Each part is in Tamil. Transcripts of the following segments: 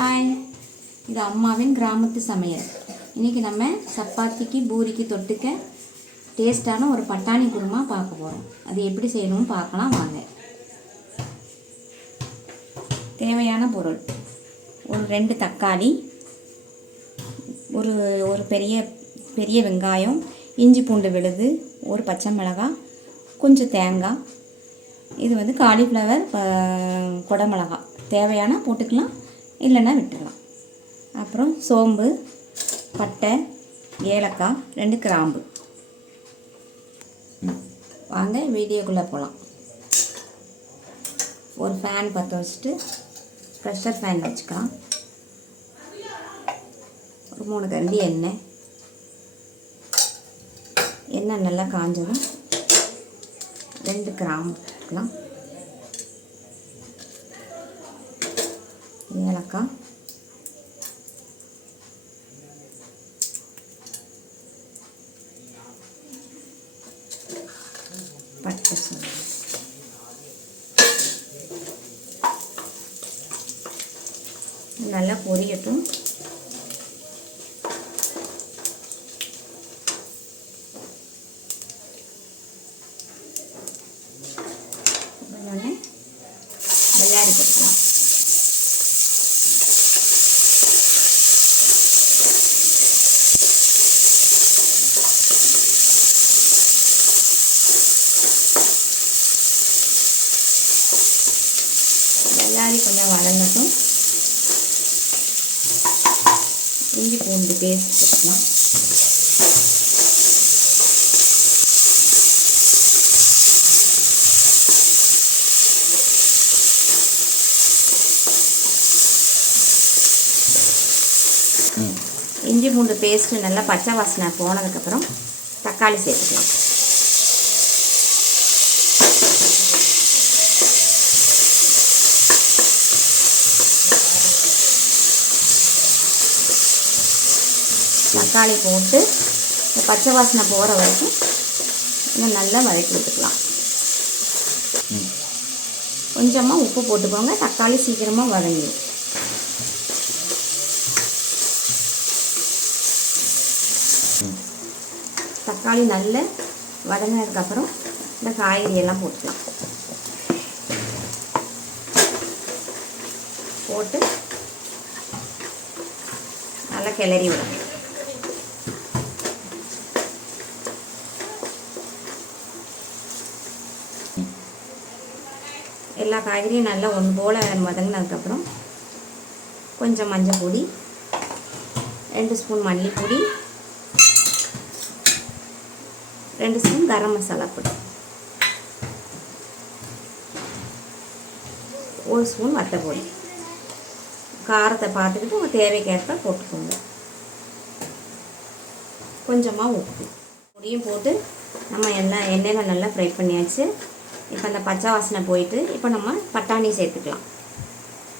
ஹாய் இது அம்மாவின் கிராமத்து சமையல். இன்றைக்கி நம்ம சப்பாத்திக்கு பூரிக்கு தொட்டுக்க டேஸ்ட்டான ஒரு பட்டாணி குருமா பார்க்க போகிறோம் அது எப்படி செய்யணும்னு பார்க்கலாம் வாங்க. தேவையான பொருள். ஒரு ரெண்டு தக்காளி ஒரு ஒரு பெரிய பெரிய வெங்காயம் இஞ்சி பூண்டு விழுது ஒரு பச்சை மிளகாய் கொஞ்சம் தேங்காய். இது வந்து காலிஃப்ளவர் குடமிளகா தேவையான போட்டுக்கலாம். இல்லைன்னா விட்டுடலாம். அப்புறம் சோம்பு பட்டை ஏலக்காய் ரெண்டு கிராம்பு. வாங்க வீடியோக்குள்ளே போகலாம் ஒரு ஃபேன் பற்ற வச்சுட்டு ப்ரெஷர் ஃபேன் வச்சுக்கலாம். ஒரு மூணு கண்டி எண்ணெய். எண்ணெய் நல்லா காஞ்சதும் ரெண்டு கிராம்பு போட்டுக்கலாம். ஏலக்காய் பச்சை சோம்பு நல்லா பொரியட்டும். வெள்ளாரி போட்டுக்கலாம் வெள்ளாரி கொஞ்சம் வதங்கட்டும் இஞ்சி பூண்டு பேஸ்ட் போட்டுக்கலாம் இஞ்சி பூண்டு பேஸ்ட்டு நல்லா பச்சை வாசனை போனதுக்கப்புறம் தக்காளி சேர்த்துக்கலாம் தக்காளி போட்டு இந்த பச்சை வாசனை போகிற வரைக்கும் இன்னும் நல்லா வதக்கி விட்டுக்கலாம் கொஞ்சமாக உப்பு போட்டுக்கோங்க. தக்காளி சீக்கிரமாக வதங்கிடும். தக்காளி நல்ல வதங்கினதுக்கப்புறம் இந்த காய்கறி எல்லாம் போட்டுக்கலாம். போட்டு நல்லா கிளறி விடணும். எல்லா காய்கறியும் நல்லா ஒன்று போல் வதங்கினதுக்கப்புறம் கொஞ்சம் மஞ்சள் பொடி ரெண்டு ஸ்பூன் மல்லிப்பொடி ரெண்டு ஸ்பூன் கரம் மசாலா பொடி ஒரு ஸ்பூன் வத்தப்பொடி காரத்தை பார்த்துக்கிட்டு உங்கள் தேவைக்கேற்ப போட்டுக்கோங்க. கொஞ்சமாக உப்பு. பொடியும் போட்டு நம்ம எல்லாம் எண்ணெயில் நல்லா ஃப்ரை பண்ணியாச்சு. இப்போ அந்த பச்சை வாசனை போயிட்டு இப்போ நம்ம பட்டாணி சேர்த்துக்கலாம்.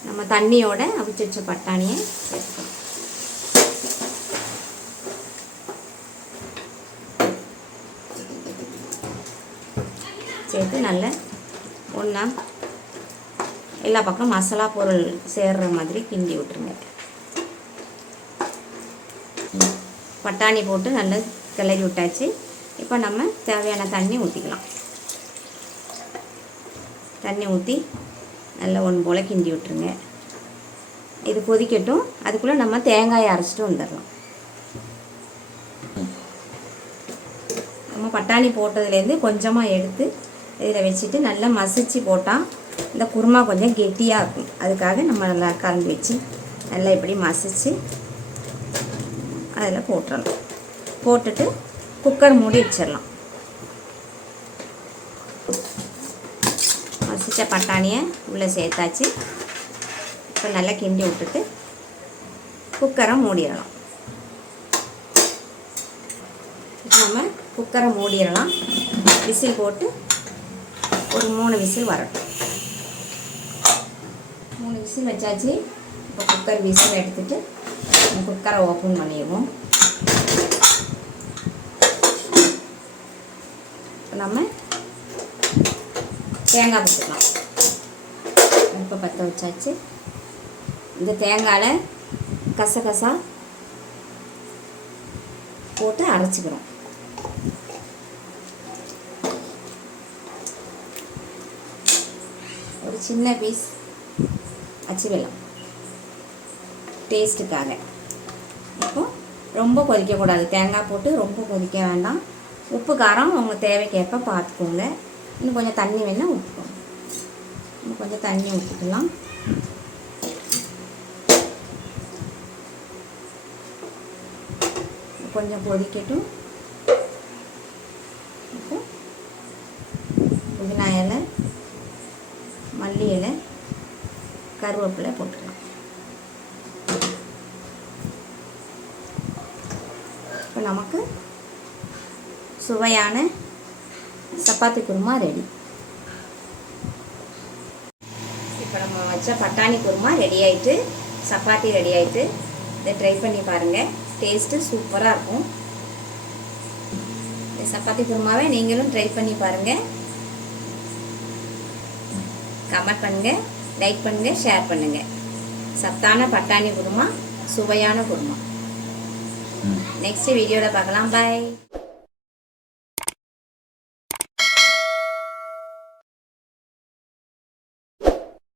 நம்ம தண்ணியோட அவிச்சு வச்ச பட்டாணியை சேர்த்துக்கலாம். சேர்த்து நல்லா ஒன்றா எல்லா பக்கம் மசாலா பொருள் சேர்ற மாதிரி கிண்டி விட்டுருங்க. பட்டாணி போட்டு நல்லா கிளறி விட்டாச்சு. இப்போ நம்ம தேவையான தண்ணி ஊற்றிக்கலாம் தண்ணி ஊற்றி நல்லா ஒன்று போல் கிண்டி விட்டுருங்க. இது கொதிக்கட்டும். அதுக்குள்ளே நம்ம தேங்காயை அரைச்சிட்டு வந்துடலாம். நம்ம பட்டாணி போட்டதுலேருந்து கொஞ்சமாக எடுத்து இதில் வச்சுட்டு நல்லா மசிச்சு போட்டால் இந்த குருமா கொஞ்சம் கெட்டியாக இருக்கும். அதுக்காக நம்ம நல்லா கலந்து வச்சு நல்லா இப்படி மசிச்சு அதில் போட்டுடலாம் போட்டுட்டு குக்கர் மூடி வச்சிடலாம். பச்சை பட்டாணியை உள்ளே சேர்த்தாச்சு. இப்போ நல்லா கிண்டி விட்டுட்டு குக்கரை மூடிடலாம். இப்போ நம்ம குக்கரை மூடிடலாம். விசில் போட்டு ஒரு மூணு விசில் வரட்டும். மூணு விசில் வச்சாச்சு. இப்போ குக்கர் விசில் எடுத்துட்டு குக்கரை ஓப்பன் பண்ணிடுவோம். நம்ம தேங்காய் போட்டுக்கலாம். அடுப்பை பற்ற வச்சாச்சு. இந்த தேங்காயில் கசகசா போட்டு அரைச்சிக்கிறோம். ஒரு சின்ன பீஸ் அச்சு வெள்ளம் டேஸ்ட்டுக்காக இப்போ ரொம்ப கொதிக்கக்கூடாது. தேங்காய் போட்டு ரொம்ப கொதிக்க வேண்டாம். உப்பு காரம் அவங்க தேவைக்கேற்ப பார்த்துக்கோங்க. இன்னும் கொஞ்சம் தண்ணி வேணால் ஊற்றிக்கோங்க இன்னும் கொஞ்சம் தண்ணி ஊற்றிக்கலாம் கொஞ்சம் கொதிக்கட்டும். இப்போ புதினா இலை மல்லி இலை கருவேப்பிலை போட்டுக்கலாம். இப்போ நமக்கு சுவையான சப்பாத்தி குருமா ரெடி. இப்போ நம்ம வச்ச பட்டாணி குருமா ரெடி ஆயிட்டு சப்பாத்தி ரெடி ஆயிட்டு இதை ட்ரை பண்ணி பாருங்கள் டேஸ்ட்டு சூப்பராக இருக்கும். இந்த சப்பாத்தி குருமாவை நீங்களும் ட்ரை பண்ணி பாருங்கள் கமெண்ட் பண்ணுங்கள் லைக் பண்ணுங்கள் ஷேர் பண்ணுங்கள் சத்தான பட்டாணி குருமா சுவையான குருமா. நெக்ஸ்ட் வீடியோவில் பார்க்கலாம். பாய்